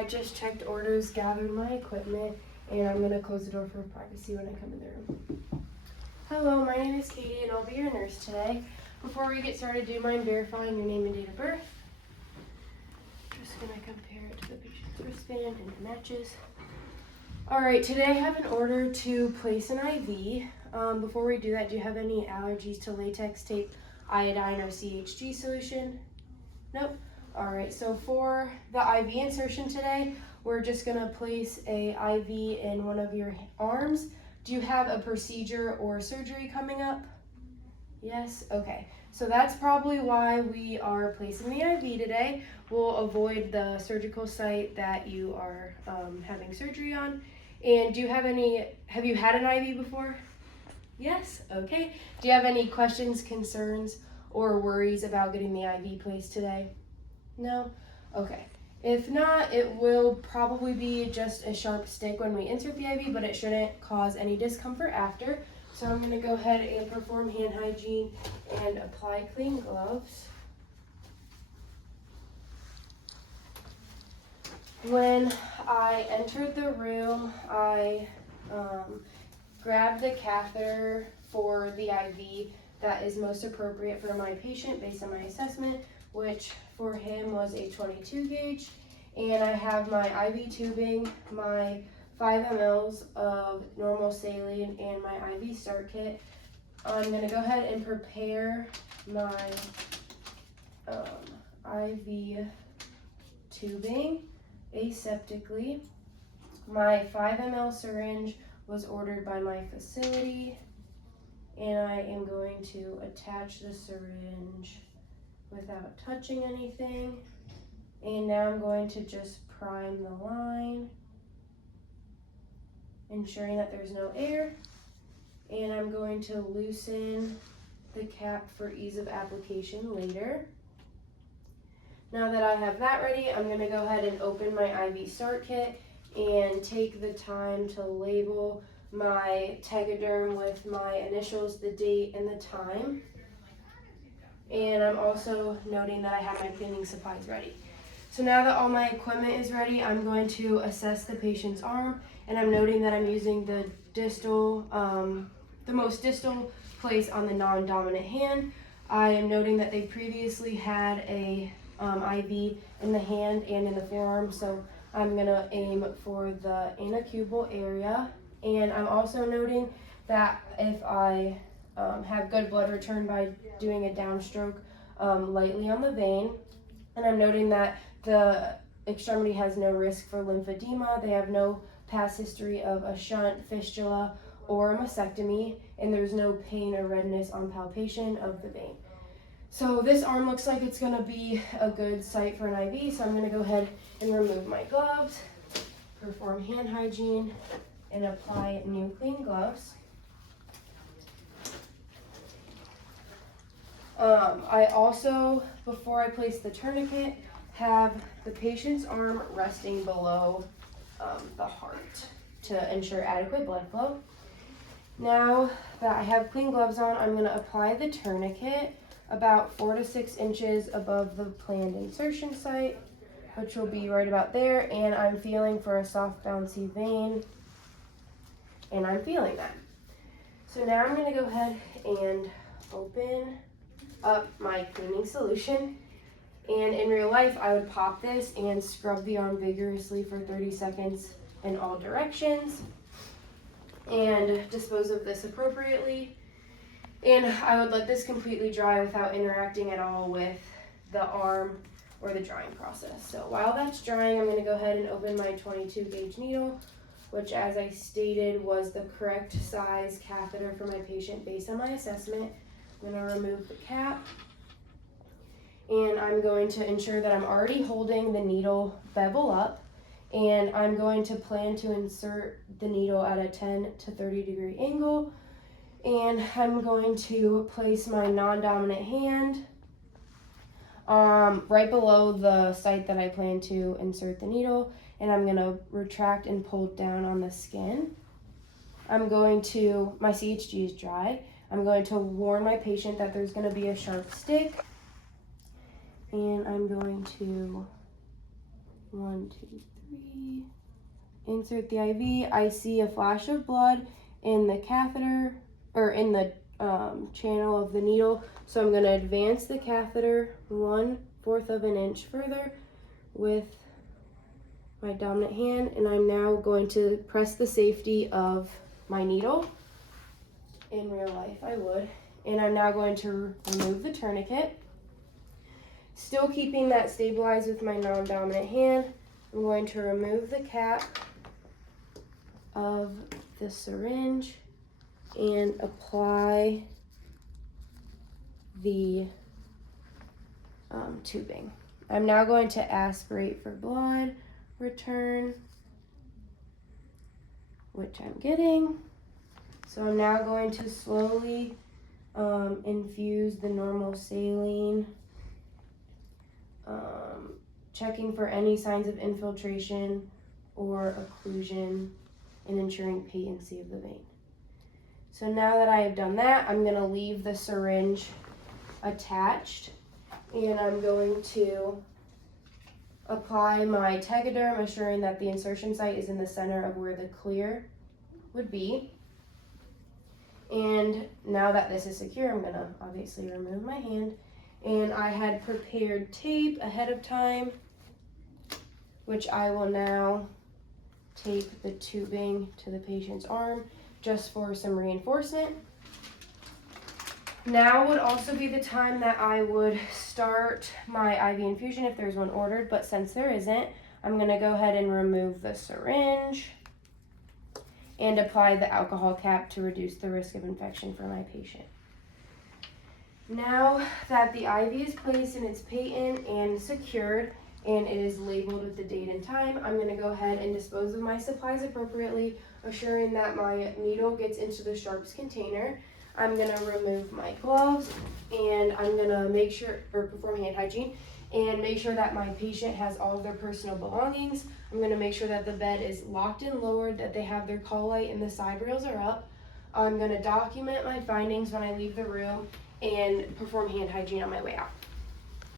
I just checked orders, gathered my equipment, and I'm going to close the door for privacy when I come in the room. Hello, my name is Katie and I'll be your nurse today. Before we get started, do you mind verifying your name and date of birth? Just going to compare it to the patient's wristband and it matches. Alright, today I have an order to place an IV. Before we do that, do you have any allergies to latex tape, iodine, or CHG solution? Nope. Alright, so for the IV insertion today, we're just going to place a IV in one of your arms. Do you have a procedure or surgery coming up? Yes? Okay. So that's probably why we are placing the IV today. We'll avoid the surgical site that you are having surgery on. And have you had an IV before? Yes? Okay. Do you have any questions, concerns, or worries about getting the IV placed today? No? Okay. If not, it will probably be just a sharp stick when we insert the IV, but it shouldn't cause any discomfort after. So I'm going to go ahead and perform hand hygiene and apply clean gloves. When I entered the room, I grabbed the catheter for the IV that is most appropriate for my patient based on my assessment, which for him was a 22 gauge. And I have my IV tubing, my 5 mLs of normal saline, and my IV start kit. I'm going to go ahead and prepare my IV tubing aseptically. My 5 ml syringe was ordered by my facility, and I am going to attach the syringe without touching anything. And now I'm going to just prime the line, ensuring that there's no air. And I'm going to loosen the cap for ease of application later. Now that I have that ready, I'm going to go ahead and open my IV start kit and take the time to label my tegaderm with my initials, the date, and the time. And I'm also noting that I have my cleaning supplies ready. So now that all my equipment is ready, I'm going to assess the patient's arm, and I'm noting that I'm using the most distal place on the non-dominant hand. I am noting that they previously had a IV in the hand and in the forearm, so I'm gonna aim for the anacubal area. And I'm also noting that if I have good blood return by doing a downstroke lightly on the vein, and I'm noting that the extremity has no risk for lymphedema. They have no past history of a shunt, fistula, or a mastectomy, and there's no pain or redness on palpation of the vein. So this arm looks like it's going to be a good site for an IV, so I'm going to go ahead and remove my gloves, perform hand hygiene, and apply new clean gloves. I also, before I place the tourniquet, have the patient's arm resting below the heart to ensure adequate blood flow. Now that I have clean gloves on, I'm going to apply the tourniquet about 4 to 6 inches above the planned insertion site, which will be right about there, and I'm feeling for a soft bouncy vein, and I'm feeling that. So now I'm going to go ahead and open up my cleaning solution, and in real life I would pop this and scrub the arm vigorously for 30 seconds in all directions and dispose of this appropriately. And I would let this completely dry without interacting at all with the arm or the drying process. So while that's drying, I'm going to go ahead and open my 22 gauge needle, which, as I stated, was the correct size catheter for my patient based on my assessment. I'm going to remove the cap, and I'm going to ensure that I'm already holding the needle bevel up, and I'm going to plan to insert the needle at a 10 to 30 degree angle, and I'm going to place my non-dominant hand right below the site that I plan to insert the needle, and I'm going to retract and pull down on the skin. My CHG is dry. I'm going to warn my patient that there's going to be a sharp stick, and I'm going to 1, 2, insert the IV. I see a flash of blood in the catheter, or in the channel of the needle. So I'm going to advance the catheter 1/4 of an inch further with my dominant hand, and I'm now going to press the safety of my needle. In real life, I would. And I'm now going to remove the tourniquet. Still keeping that stabilized with my non-dominant hand, I'm going to remove the cap of the syringe and apply the tubing. I'm now going to aspirate for blood return, which I'm getting. So I'm now going to slowly infuse the normal saline, checking for any signs of infiltration or occlusion, and ensuring patency of the vein. So now that I have done that, I'm going to leave the syringe attached, and I'm going to apply my Tegaderm, assuring that the insertion site is in the center of where the clear would be. And now that this is secure, I'm going to obviously remove my hand. And I had prepared tape ahead of time, which I will now tape the tubing to the patient's arm just for some reinforcement. Now would also be the time that I would start my IV infusion if there's one ordered, but since there isn't, I'm going to go ahead and remove the syringe and apply the alcohol cap to reduce the risk of infection for my patient. Now that the IV is placed and it's patent and secured, and it is labeled with the date and time, I'm going to go ahead and dispose of my supplies appropriately, assuring that my needle gets into the sharps container. I'm going to remove my gloves, and I'm going to make sure, or perform hand hygiene, and make sure that my patient has all of their personal belongings. I'm going to make sure that the bed is locked and lowered, that they have their call light and the side rails are up. I'm going to document my findings when I leave the room and perform hand hygiene on my way out.